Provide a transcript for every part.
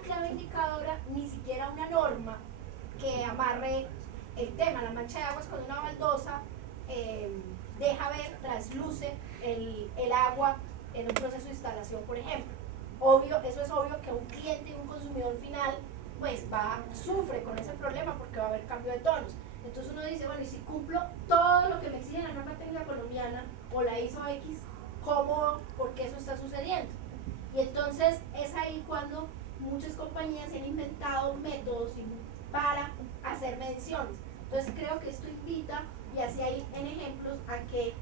clave indicadora, ni siquiera una norma que amarre el tema. La mancha de agua es cuando una baldosa deja ver, trasluce el agua en un proceso de instalación, por ejemplo. Obvio, eso es obvio que un cliente y un consumidor final pues sufre con ese problema porque va a haber cambio de tonos. Entonces uno dice, bueno, y si cumplo todo lo que me exige la norma técnica colombiana o la ISO X, ¿por qué eso está sucediendo? Y entonces es ahí cuando muchas compañías se han inventado métodos para hacer mediciones. Entonces creo que esto invita, y así hay en ejemplos, a que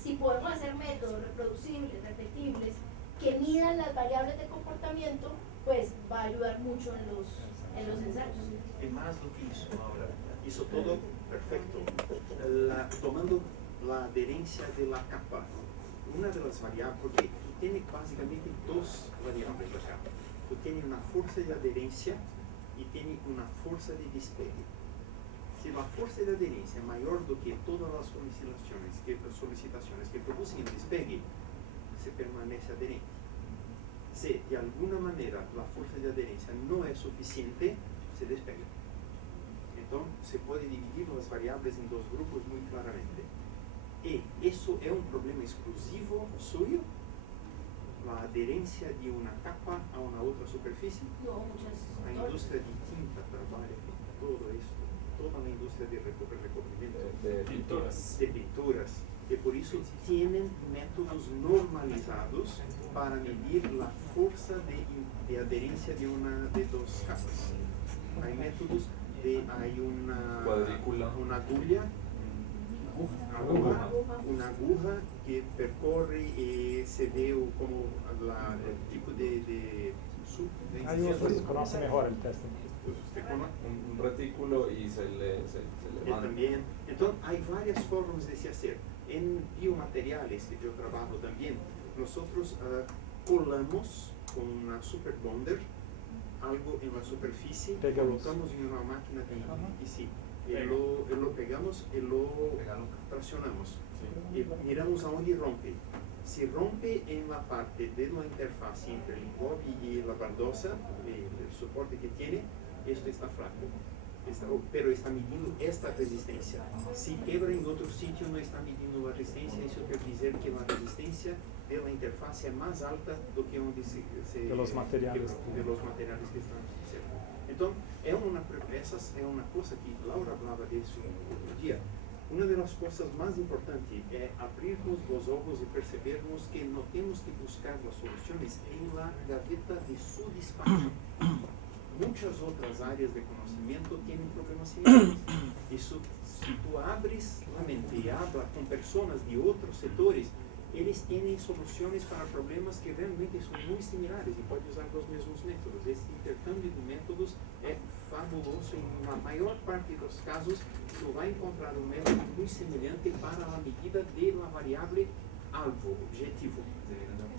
si podemos hacer métodos reproducibles, repetibles, que midan las variables de comportamiento, pues va a ayudar mucho en los ensayos. Es más do que isso, Laura. Isso todo perfecto. Tomando la adherencia de la capa, una de las variables, porque tú tienes básicamente dos variables acá. Tú tienes una fuerza de adherencia y tienes una fuerza de despegue. Si la fuerza de adherencia es mayor do que todas las solicitaciones que producen el despegue, se permanece adherente. Si de alguna manera la fuerza de adherencia no es suficiente, se despega. Entonces se puede dividir las variables en dos grupos muy claramente. ¿Y eso es un problema exclusivo suyo? ¿La adherencia de una capa a una otra superficie? No, muchas. La industria de tinta trabaja con todo esto. Toda la industria de recubrimiento de pinturas, y por eso tienen métodos normalizados para medir la fuerza de adherencia de dos capas. Hay métodos hay una cuadrícula, una aguja que percorre y se ve como el tipo de Aí você conhece mejor el teste. un retículo y se le manda. También. Entonces hay varias formas de se hacer. En biomateriales, que yo trabajo también, nosotros colamos con una super bonder algo en la superficie, colocamos en una máquina y sí, lo pegamos y lo presionamos. Sí. Y miramos a dónde rompe. Si rompe en la parte de la interfaz entre el engobe y la baldosa, el soporte que tiene, esto está flaco. Pero está midiendo esta resistencia. Si quebra en otro sitio, no está midiendo la resistencia. Eso quiere decir que la resistencia de la interfaz es más alta do que donde de los materiales que están cerca. Entonces, esa es una cosa que Laura hablaba de eso otro día. Una de las cosas más importantes es abrirnos los ojos y percebernos que no tenemos que buscar las soluciones en la gaveta de su despacho. Muchas otras áreas de conocimiento tienen problemas similares. Eso, si tú abres la mente y hablas con personas de otros sectores, ellos tienen soluciones para problemas que realmente son muy similares y pueden usar los mismos métodos. Este intercambio de métodos es fabuloso. En la mayor parte de los casos, tú vas a encontrar un método muy semejante para la medida de la variable algo, objetivo.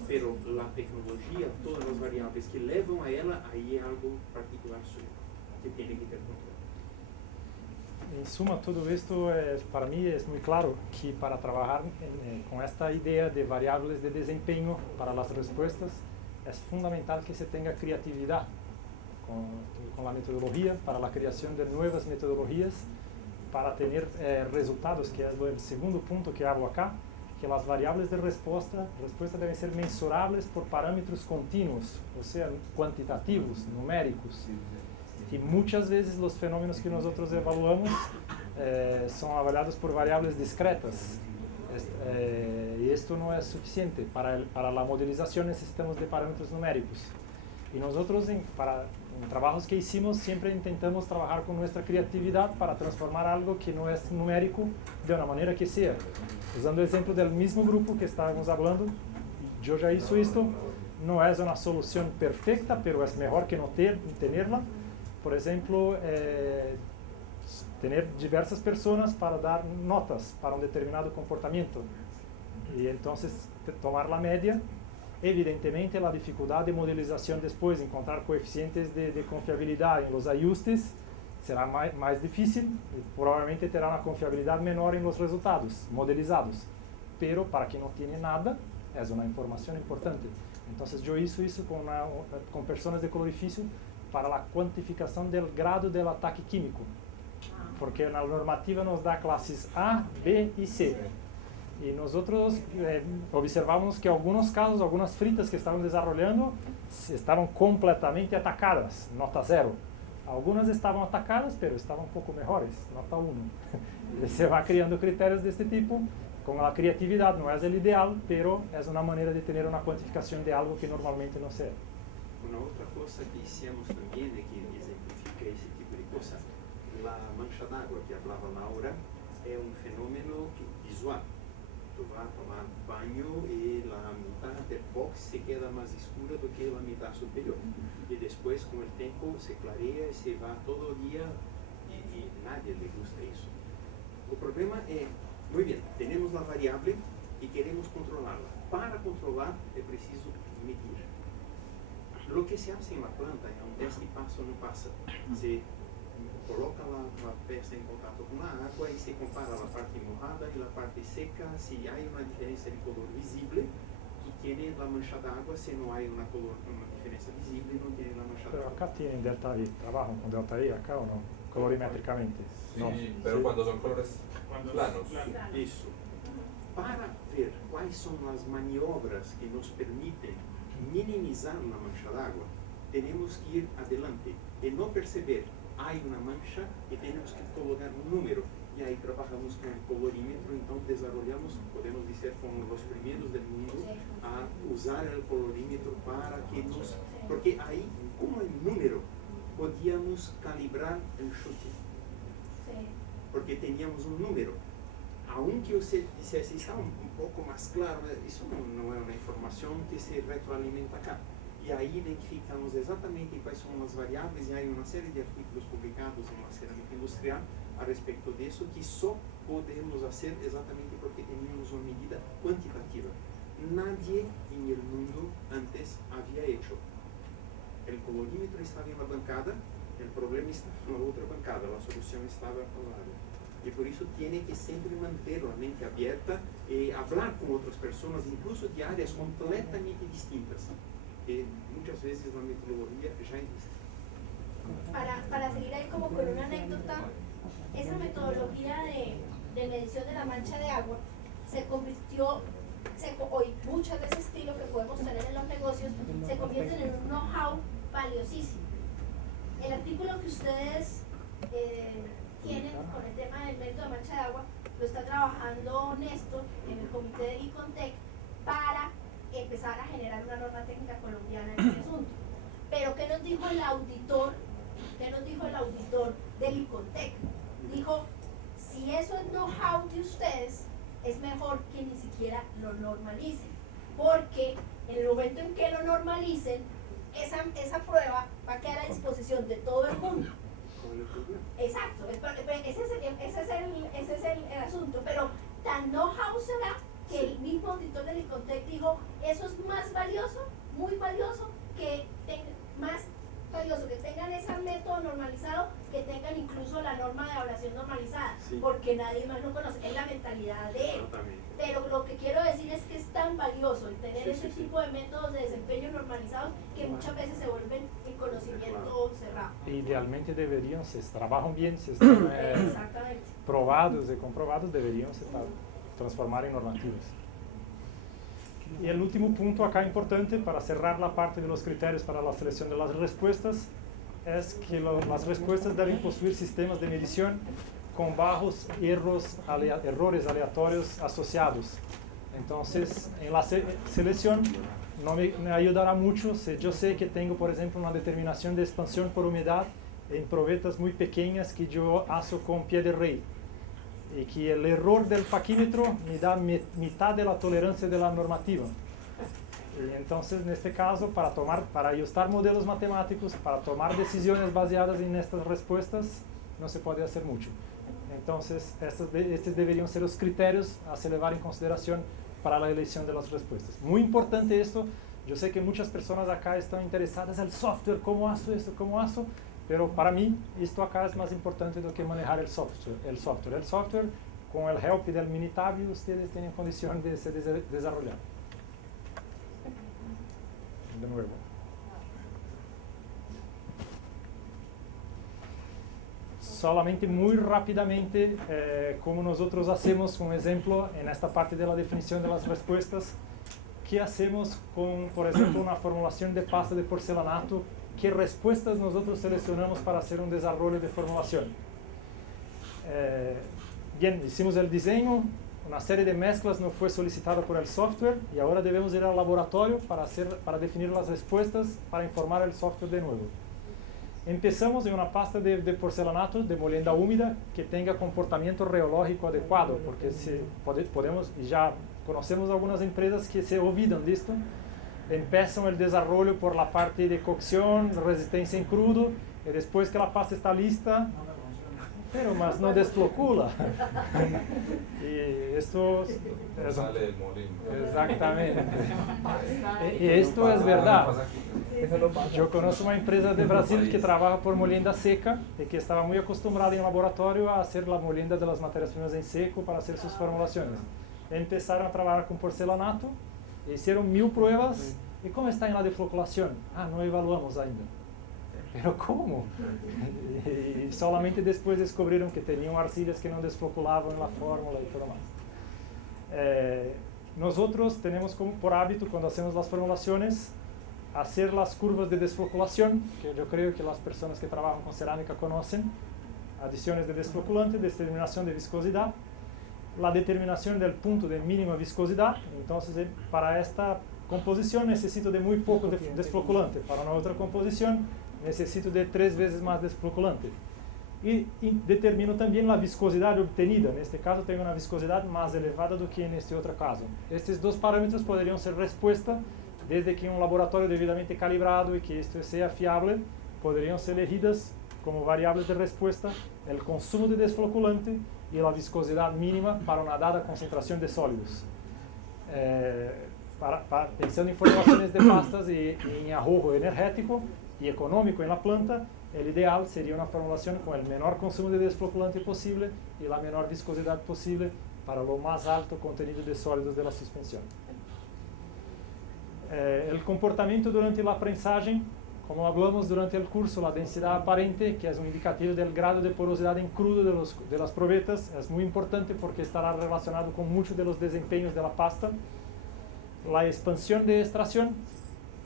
Pero la tecnología, todas las variables que llevan a ella, ahí es algo particular suyo, que tiene que ter control. En suma, todo esto para mí es muy claro que para trabajar con esta idea de variables de desempeño para las respuestas es fundamental que se tenga creatividad con la metodología, para la creación de nuevas metodologías, para tener resultados, que es el segundo punto que hablo acá, que las variables de respuesta deben ser mensurables por parámetros continuos, o sea, cuantitativos, numéricos. Y muchas veces los fenómenos que nosotros evaluamos son avaliados por variables discretas. Y esto no es suficiente. Para la modelización necesitamos de parámetros numéricos. Y nosotros en trabajos que hicimos siempre intentamos trabajar con nuestra creatividad para transformar algo que no es numérico de una manera que sea. Usando el ejemplo del mismo grupo que estábamos hablando, yo ya hice esto, no es una solución perfecta, pero es mejor que no tenerla. Por ejemplo, tener diversas personas para dar notas para un determinado comportamiento. Y entonces tomar la media. Evidentemente, la dificultad de modelización después, encontrar coeficientes de confiabilidad en los ajustes, será más difícil y probablemente terá una confiabilidad menor en los resultados modelizados. Pero para quien no tiene nada, es una información importante. Entonces yo hice eso con personas de colorificio para la cuantificación del grado del ataque químico, porque la normativa nos da clases A, B y C. Y nosotros observamos que algunos casos, algunas fritas que estaban desarrollando, estaban completamente atacadas, nota 0. Algunas estaban atacadas, pero estaban un poco mejores, nota 1. Se va creando criterios de este tipo, con la creatividad, no es el ideal, pero es una manera de tener una cuantificación de algo que normalmente no se. Una otra cosa que hicimos también, que exemplifica ese tipo de cosas, la mancha d'água que hablaba Laura, es un fenómeno visual. Tú vas a tomar baño y la mitad del box se queda más oscura do que la mitad superior. Y después con el tiempo se clarea y se va todo el día y nadie le gusta eso. El problema es, muy bien, tenemos la variable y queremos controlarla. Para controlar es preciso medir. Lo que se hace en la planta es un test y paso no pasa. Se coloca la peça en contacto con la agua y se compara la parte mojada y la parte seca. Si hay una diferencia de color visible, tú tienes la mancha de agua. Si no hay una diferencia visible, no tienes la mancha de Pero agua. acá tienen delta I, ¿trabajan con delta I acá o no? Colorimétricamente. Sí, No. pero Sí. cuando son colores planos. Eso. Para ver cuáles son las maniobras que nos permiten minimizar una mancha de agua, tenemos que ir adelante y no perceber hay una mancha y tenemos que colocar un número. Y ahí trabajamos con el colorímetro, entonces desarrollamos, podemos decir, como los primeros del mundo a usar el colorímetro para que nos... Porque ahí, como el número, podíamos calibrar el chute. Porque teníamos un número. Aunque usted dissesse, está un poco más claro, eso no es una información que se retroalimenta acá. Y ahí identificamos exactamente cuáles son las variables y hay una serie de artículos publicados en la cerámica industrial a respecto de eso que solo podemos hacer exactamente porque teníamos una medida cuantitativa. Nadie en el mundo antes había hecho. El colorímetro estaba en la bancada, el problema estaba en la otra bancada, la solución estaba al lado. Y por eso tiene que siempre mantener la mente abierta y hablar con otras personas, incluso de áreas completamente distintas. Muchas veces la metodología ya existe. Para seguir ahí como con una anécdota, esa metodología de medición de la mancha de agua se convirtió, hoy muchas de ese estilo que podemos tener en los negocios, se convierten en un know-how valiosísimo. El artículo que ustedes tienen con el tema del método de mancha de agua lo está trabajando Néstor en el comité de ICONTEC para empezar a generar una norma técnica colombiana en este asunto. Pero ¿qué nos dijo el auditor? ¿Qué nos dijo el auditor del ICONTEC? Dijo, si eso es know-how de ustedes, es mejor que ni siquiera lo normalicen, porque en el momento en que lo normalicen, esa prueba va a quedar a disposición de todo el mundo. Exacto, ese es el asunto, pero tan know-how será que el mismo auditor del ICONTEC dijo, eso es más valioso, muy valioso, que tengan ese método normalizado, que tengan incluso la norma de evaluación normalizada, Sí. porque nadie más lo conoce, es la mentalidad de él. Pero lo que quiero decir es que es tan valioso el tener ese tipo de métodos de desempeño normalizados que muchas veces se vuelven en conocimiento cerrado. Idealmente deberían, si trabajan bien, si están Exactamente. probados y comprobados, deberían se transformar en normativas. Y el último punto acá importante para cerrar la parte de los criterios para la selección de las respuestas es que las respuestas deben poseer sistemas de medición con bajos errores aleatorios asociados. Entonces, en la selección no me ayudará mucho si yo sé que tengo, por ejemplo, una determinación de expansión por humedad en probetas muy pequeñas que yo hago con pie de rey, y que el error del paquímetro me da mitad de la tolerancia de la normativa. Y entonces, en este caso, para ajustar modelos matemáticos, para tomar decisiones basadas en estas respuestas, no se puede hacer mucho. Entonces, estos deberían ser los criterios a se llevar en consideración para la elección de las respuestas. Muy importante esto, yo sé que muchas personas acá están interesadas en el software, cómo hago esto, cómo hago, pero para mí esto acá es más importante do que manejar el software. El software, con el help del Minitab, ustedes tienen condición de se desarrollar. De nuevo. solamente muy rápidamente, como nosotros hacemos, un ejemplo, en esta parte de la definición de las respuestas, ¿qué hacemos con, por ejemplo, una formulación de pasta de porcelanato? ¿Qué respuestas nosotros seleccionamos para hacer un desarrollo de formulación? Bien, hicimos el diseño, una serie de mezclas no fue solicitada por el software y ahora debemos ir al laboratorio para definir las respuestas, para informar el software de nuevo. Empezamos en una pasta de porcelanato de molienda húmeda que tenga comportamiento reológico adecuado, porque podemos, y ya conocemos algunas empresas que se olvidan de esto, empiezan el desarrollo por la parte de cocción, resistencia en crudo, y después que la pasta está lista, pero más no desflocula. Y esto Sale el molino. exactamente. Y esto es verdad. Yo conozco una empresa de Brasil que trabaja por molienda seca y que estaba muy acostumbrada en laboratorio a hacer la molienda de las materias primas en seco para hacer sus formulaciones. Empezaron a trabajar con porcelanato, hicieron 1000 pruebas y ¿cómo está en la defloculación? Ah, no evaluamos ainda. ¿Pero cómo? Y solamente después descubrieron que tenían arcillas que no desfloculaban en la fórmula y todo más. Nosotros tenemos como por hábito, cuando hacemos las formulaciones, hacer las curvas de desfloculación, que yo creo que las personas que trabajan con cerámica conocen, adiciones de desfloculante, determinación de viscosidad, la determinación del punto de mínima viscosidad. Entonces, para esta composición necesito de muy poco desfloculante, para una otra composición necesito de 3 veces más desfloculante. Y determino también la viscosidad obtenida. En este caso tengo una viscosidad más elevada do que en este otro caso. Estos dos parámetros podrían ser respuesta desde que un laboratorio debidamente calibrado y que esto sea fiable, podrían ser elegidas como variables de respuesta el consumo de desfloculante y la viscosidad mínima para una dada concentración de sólidos. Pensando en formulaciones de pastas y en ahorro energético y económico en la planta, el ideal sería una formulación con el menor consumo de desfloculante posible y la menor viscosidad posible para lo más alto contenido de sólidos de la suspensión. El comportamiento durante la prensaje, como hablamos durante el curso, la densidad aparente, que es un indicativo del grado de porosidad en crudo de las probetas, es muy importante porque estará relacionado con muchos de los desempeños de la pasta. La expansión de extracción,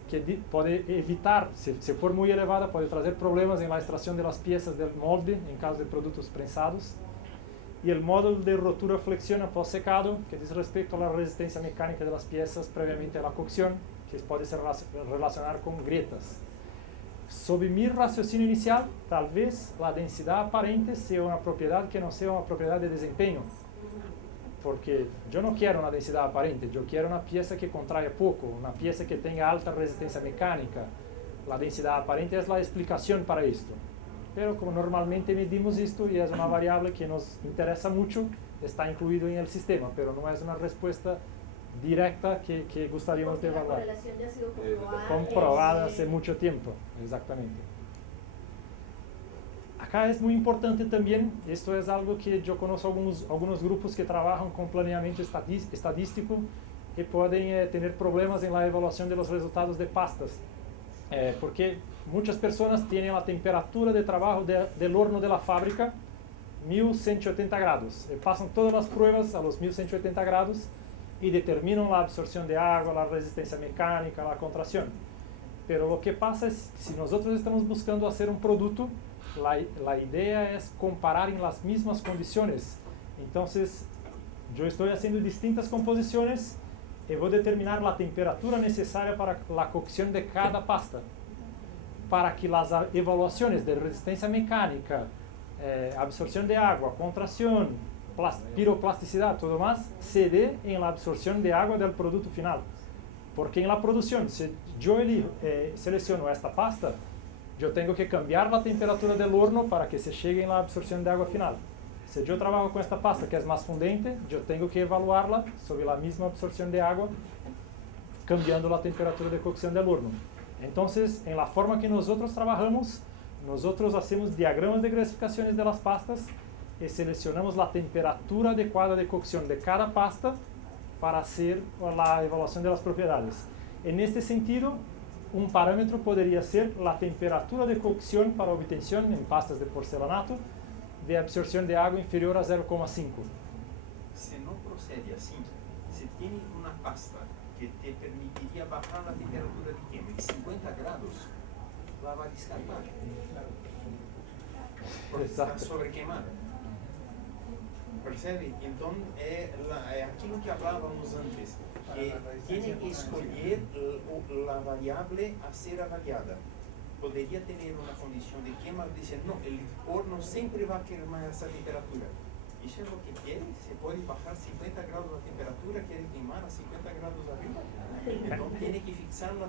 que puede evitar, si for muy elevada, puede traer problemas en la extracción de las piezas del molde en caso de productos prensados. Y el módulo de rotura flexión após secado, que dice respecto a la resistencia mecánica de las piezas previamente a la cocción, que puede ser relacionar con grietas. Sobre mi raciocinio inicial, tal vez la densidad aparente sea una propiedad que no sea una propiedad de desempeño. Porque yo no quiero una densidad aparente, yo quiero una pieza que contrae poco, una pieza que tenga alta resistencia mecánica. La densidad aparente es la explicación para esto. Pero como normalmente medimos esto y es una variable que nos interesa mucho, está incluido en el sistema, pero no es una respuesta directa que gustaríamos de evaluar. La correlación ya ha sido comprobada. Comprobada hace mucho tiempo, exactamente. Acá es muy importante también, esto es algo que yo conozco algunos grupos que trabajan con planeamiento estadístico y pueden tener problemas en la evaluación de los resultados de pastas. Porque muchas personas tienen la temperatura de trabajo del horno de la fábrica 1180 grados. Pasan todas las pruebas a los 1180 grados y determinan la absorción de agua, la resistencia mecánica, la contracción. Pero lo que pasa es, si nosotros estamos buscando hacer un producto, la idea es comparar en las mismas condiciones. Entonces, yo estoy haciendo distintas composiciones y voy a determinar la temperatura necesaria para la cocción de cada pasta, para que las evaluaciones de resistencia mecánica, absorción de agua, contracción, piroplasticidad, todo más, se dé en la absorción de agua del producto final. Porque en la producción, si yo selecciono esta pasta, yo tengo que cambiar la temperatura del horno para que se llegue en la absorción de agua final. Si yo trabajo con esta pasta que es más fundente, yo tengo que evaluarla sobre la misma absorción de agua, cambiando la temperatura de cocción del horno. Entonces, en la forma que nosotros trabajamos, nosotros hacemos diagramas de grasificaciones de las pastas y seleccionamos la temperatura adecuada de cocción de cada pasta para hacer la evaluación de las propiedades. En este sentido, un parámetro podría ser la temperatura de cocción para obtención en pastas de porcelanato de absorción de agua inferior a 0,5. Si no procede así, si tiene una pasta que te permitiría bajar la temperatura de quema en 50 grados, la va a descartar. Porque está Exacto. sobrequemada. Percebe? Entonces, aquilo que hablábamos antes, que tiene que escolher la variable a ser avaliada. Podría tener una condición de quema, dicen, no, el horno siempre va a quemar a esa temperatura. Eso es lo que quiere, se puede bajar 50 grados la temperatura, quiere quemar a 50 grados arriba. Entonces tiene que fixar la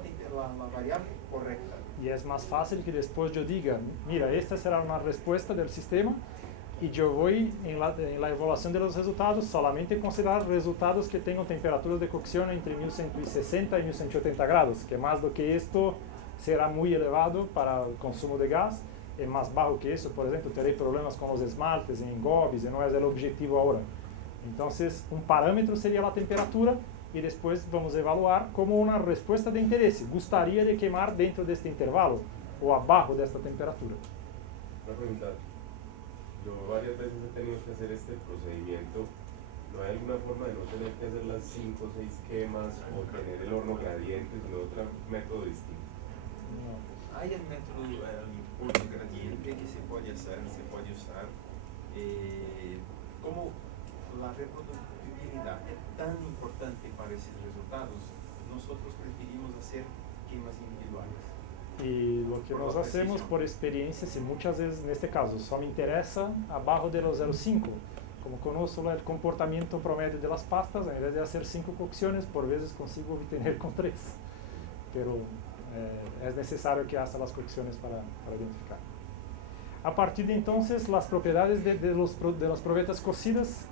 variable correcta. Y es más fácil que después yo diga, mira, esta será una respuesta del sistema y yo voy en la evaluación de los resultados solamente considerar resultados que tengan temperaturas de cocción entre 1160 y 1180 grados, que más do que esto será muy elevado para el consumo de gas, y más bajo que eso, por ejemplo, terei problemas con los esmaltes, en engobes, y no es el objetivo ahora. Entonces, un parámetro sería la temperatura y después vamos a evaluar como una respuesta de interés. ¿Gustaría de quemar dentro de este intervalo o abajo de esta temperatura? Una pregunta. Yo varias veces he tenido que hacer este procedimiento. ¿No hay alguna forma de no tener que hacer las 5 o 6 quemas o tener el horno gradiente, sino otro método distinto? No. Hay el método horno gradiente que se puede hacer, se puede usar. Como la reproducibilidad es tan importante para esos resultados, nosotros preferimos hacer quemas individuales. Y lo que Por nos la hacemos precisión. por experiencia, si muchas veces en este caso só me interesa abajo de los 0,5, como conozco el comportamiento promedio de las pastas, en vez de hacer 5 cocciones, por veces consigo obtener con 3. Pero es necesario que haga las cocciones para identificar. A partir de entonces, las propiedades de las probetas cocidas